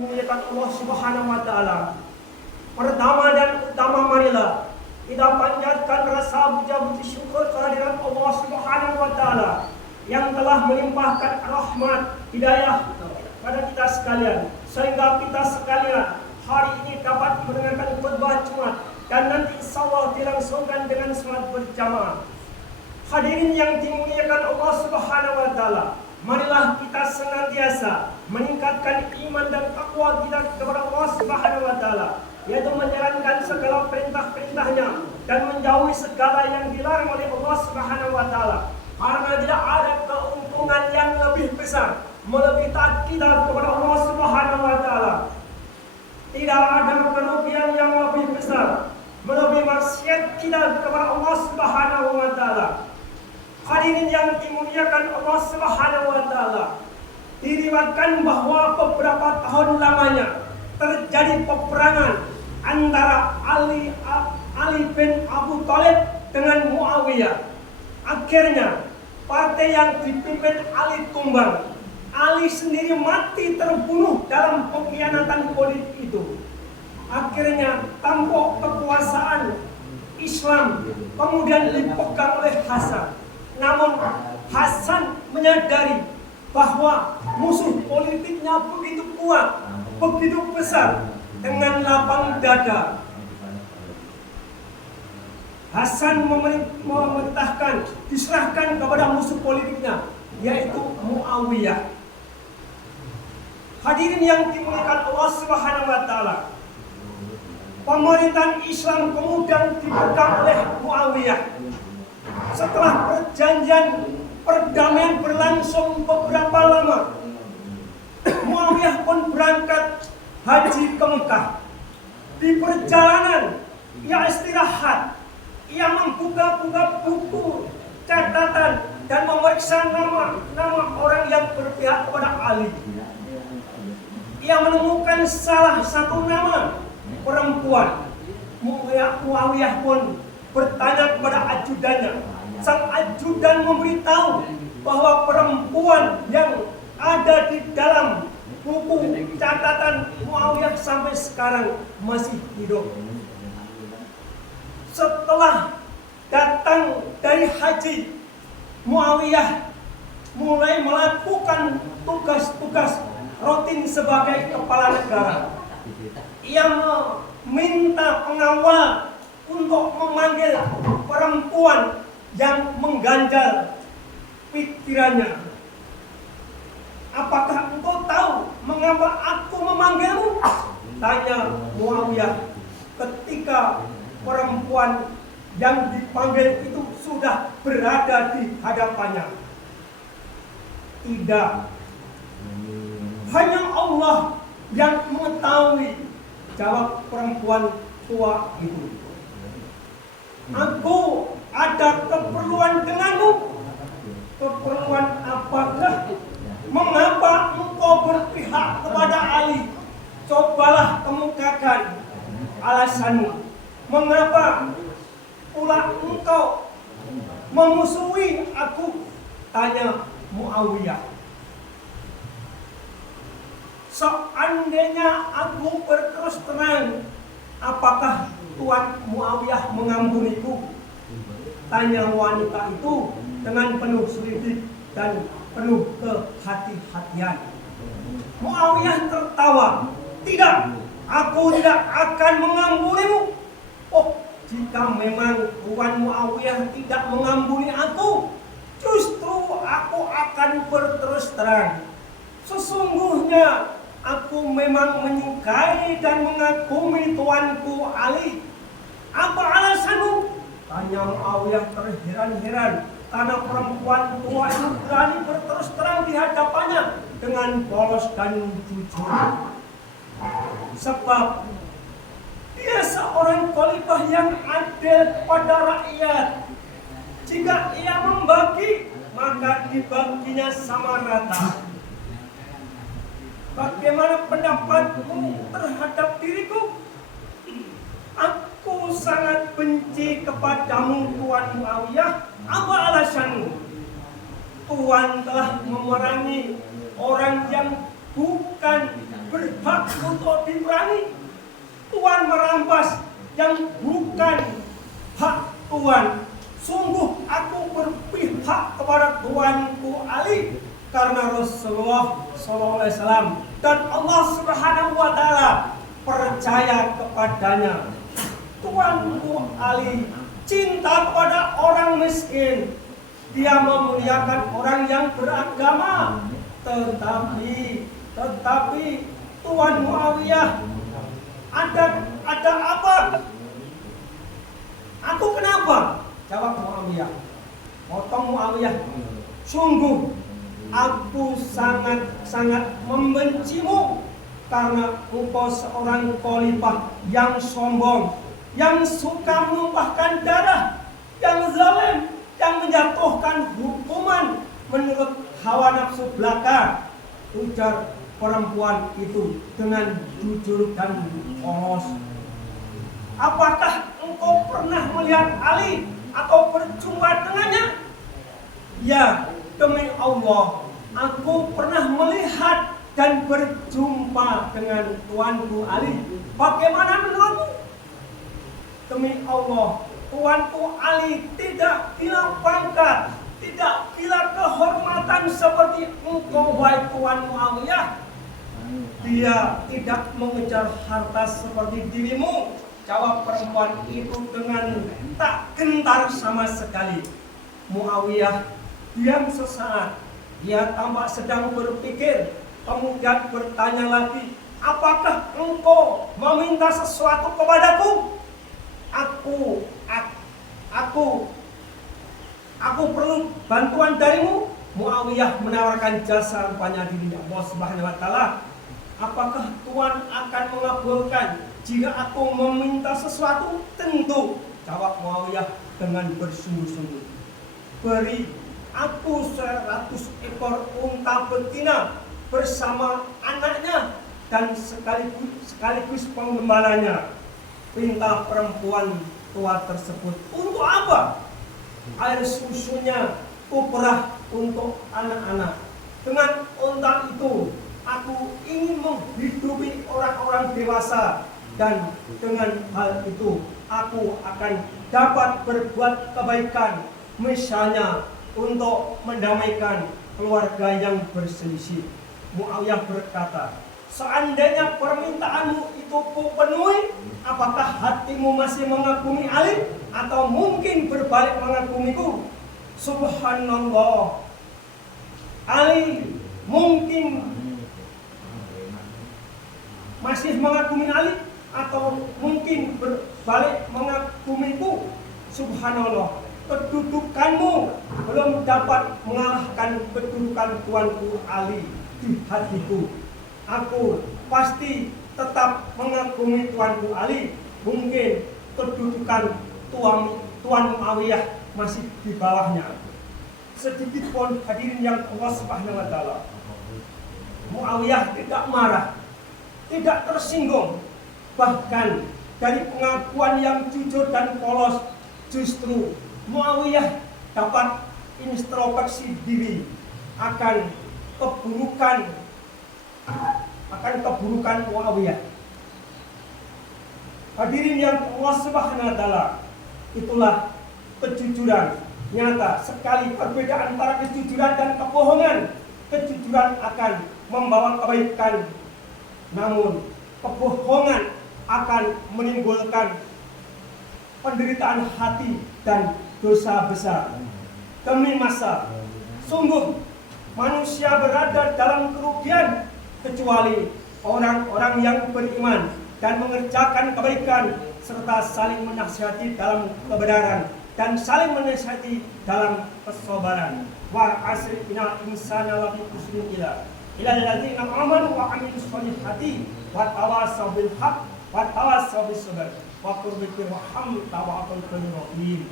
Muliakan Allah Subhanahu wa taala. Pertama dan utama marilah kita panjatkan rasa puja-puji syukur kehadirat Allah Subhanahu wa taala yang telah melimpahkan rahmat hidayah pada kita sekalian, sehingga kita sekalian hari ini dapat mendengarkan khutbah Jumat dan nanti insyaallah dilangsungkan dengan salat berjamaah. Hadirin yang dimuliakan Allah Subhanahu wa taala, marilah kita senantiasa meningkatkan iman dan takwa kita kepada Allah Subhanahu wa taala, yaitu menjalankan segala perintah-perintahnya dan menjauhi segala yang dilarang oleh Allah Subhanahu wa taala. Karena tidak ada keuntungan yang lebih besar melebihi taat kita kepada Allah Subhanahu wa taala. Tidak ada kerugian yang lebih besar melebihi maksiat kita kepada Allah Subhanahu wa taala. Hadirin yang dimuliakan Allah Subhanahu wa taala, diriwayatkan bahwa beberapa tahun lamanya terjadi peperangan antara Ali bin Abu Thalib dengan Muawiyah. Akhirnya partai yang dipimpin Ali tumbang. Ali sendiri mati terbunuh dalam pengkhianatan politik itu. Akhirnya tampuk kekuasaan Islam kemudian dipegang oleh Hasan. Namun Hasan menyadari bahwa musuh politiknya begitu kuat, begitu besar, dengan lapang dada. Hasan memerintahkan, diserahkan kepada musuh politiknya, yaitu Muawiyah. Hadirin yang dimuliakan Allah Subhanahu wa taala, pemerintahan Islam kemudian dipegang oleh Muawiyah. Setelah perjanjian perdamaian berlangsung beberapa lama, Muawiyah pun berangkat haji ke Mekah. Di perjalanan ia istirahat, ia membuka-buka buku catatan dan memeriksa nama orang yang berpihak kepada Ali. Ia menemukan salah satu nama perempuan. Muawiyah pun bertanya kepada ajudannya. Sang ajudan memberitahu bahwa perempuan yang ada di dalam buku catatan Muawiyah sampai sekarang masih hidup. Setelah datang dari haji, Muawiyah mulai melakukan tugas-tugas rutin sebagai kepala negara. Ia meminta pengawal untuk memanggil perempuan yang mengganjal pikirannya. Apakah engkau tahu mengapa aku memanggilmu? Tanya Muawiyah ketika perempuan yang dipanggil itu sudah berada di hadapannya. Tidak. Hanya Allah yang mengetahui, jawab perempuan tua itu. Aku ada keperluan denganmu. Keperluan apakah? Mengapa engkau berpihak kepada Ali? Cobalah kemukakan alasanmu. Mengapa pula engkau memusuhi aku? Tanya Muawiyah. Seandainya aku berterus terang, apakah Tuan Muawiyah mengampuniku? Tanya wanita itu dengan penuh selidik dan penuh kehati-hatian. Muawiyah tertawa. Tidak, aku tidak akan mengampunimu. Oh, jika memang Tuan Muawiyah tidak mengampuni aku, justru aku akan berterus terang. Sesungguhnya aku memang menyukai dan mengagumi tuanku Ali. Apa alasanmu? Tanya Muawiyah terheran-heran karena perempuan tua itu berani berterus terang di hadapannya dengan polos dan jujur. Sebab dia seorang khalifah yang adil pada rakyat. Jika ia membagi, maka dibaginya sama rata. Bagaimana pendapatmu terhadap diriku? Aku sangat benci kepadamu, Tuan Muawiyah. Apa alasanmu? Tuan telah memerangi orang yang bukan berhak untuk diperangi. Tuan merampas yang bukan hak Tuan. Sungguh aku berpihak kepada Tuanku Ali karena Rasulullah SAW dan Allah Subhanahu wa Ta'ala percaya kepadanya. Tuanku Ali cinta kepada orang miskin. Dia memuliakan orang yang beragama. Tetapi Tuan Muawiyah ada apa? Aku kenapa? Jawab Muawiyah. Potong Muawiyah. Sungguh aku sangat membencimu karena engkau seorang khalifah yang sombong, yang suka menumpahkan darah, yang zalim, yang menjatuhkan hukuman menurut hawa nafsu belaka. Ujar perempuan itu dengan jujur dan polos. Apakah engkau pernah melihat Ali atau berjumpa dengannya? Ya, demi Allah, aku pernah melihat dan berjumpa dengan Tuanku Ali. Bagaimana menurutmu? Demi Allah, Tuanku Ali tidak gila pangkat, tidak gila kehormatan seperti engkau, wahai Tuan Muawiyah. Dia tidak mengejar harta seperti dirimu. Jawab perempuan itu dengan tak gentar sama sekali. Muawiyah diam sesaat. Dia tampak sedang berpikir. Kemudian bertanya lagi, apakah engkau meminta sesuatu kepadaku? Aku perlu bantuan darimu. Muawiyah menawarkan jasa rupanya dirinya. Allah Subhanahu wa Ta'ala, apakah Tuan akan mengabulkan jika aku meminta sesuatu? Tentu, jawab Muawiyah dengan bersungguh-sungguh. Beri aku 100 ekor unta betina bersama anaknya dan sekaligus penggembalanya. Perintah perempuan tua tersebut. Untuk apa? Air susunya kuperah untuk anak-anak. Dengan unta itu aku ingin menghidupi orang-orang dewasa, dan dengan hal itu aku akan dapat berbuat kebaikan, misalnya untuk mendamaikan keluarga yang berselisih. Muawiyah berkata, seandainya permintaanmu itu kupenuhi, apakah hatimu masih mengagumi Ali atau mungkin berbalik mengagumiku? Subhanallah, Ali mungkin masih mengagumi Ali atau mungkin berbalik mengagumiku. Subhanallah, kedudukanmu belum dapat mengalahkan kedudukan Tuanku Ali di hatiku. Aku pasti tetap mengagumi Tuanku Ali. Mungkin kedudukan Tuan Muawiyah masih di bawahnya. Sedikit pun hadirin yang Allah Subhanahu wa Ta'ala, Muawiyah tidak marah, tidak tersinggung. Bahkan dari pengakuan yang jujur dan polos, justru Muawiyah dapat introspeksi diri akan keburukan Muawiyah. Hadirin yang Allah Subhanahu wa Ta'ala, itulah kejujuran. Nyata sekali perbedaan antara kejujuran dan kebohongan. Kejujuran akan membawa kebaikan, namun kebohongan akan menimbulkan penderitaan hati dan dosa besar. Demi masa, sungguh manusia berada dalam kerugian kecuali orang-orang yang beriman dan mengerjakan kebaikan serta saling menasihati dalam kebenaran dan saling menasihati dalam kesabaran. Wa asri innal insana lafi khusrin illa alladzina amanu wa amilus solihati wa tawassaw bil haqq wa tawassaw bis sabr wa qul bi rahmatika wa aqul rahim.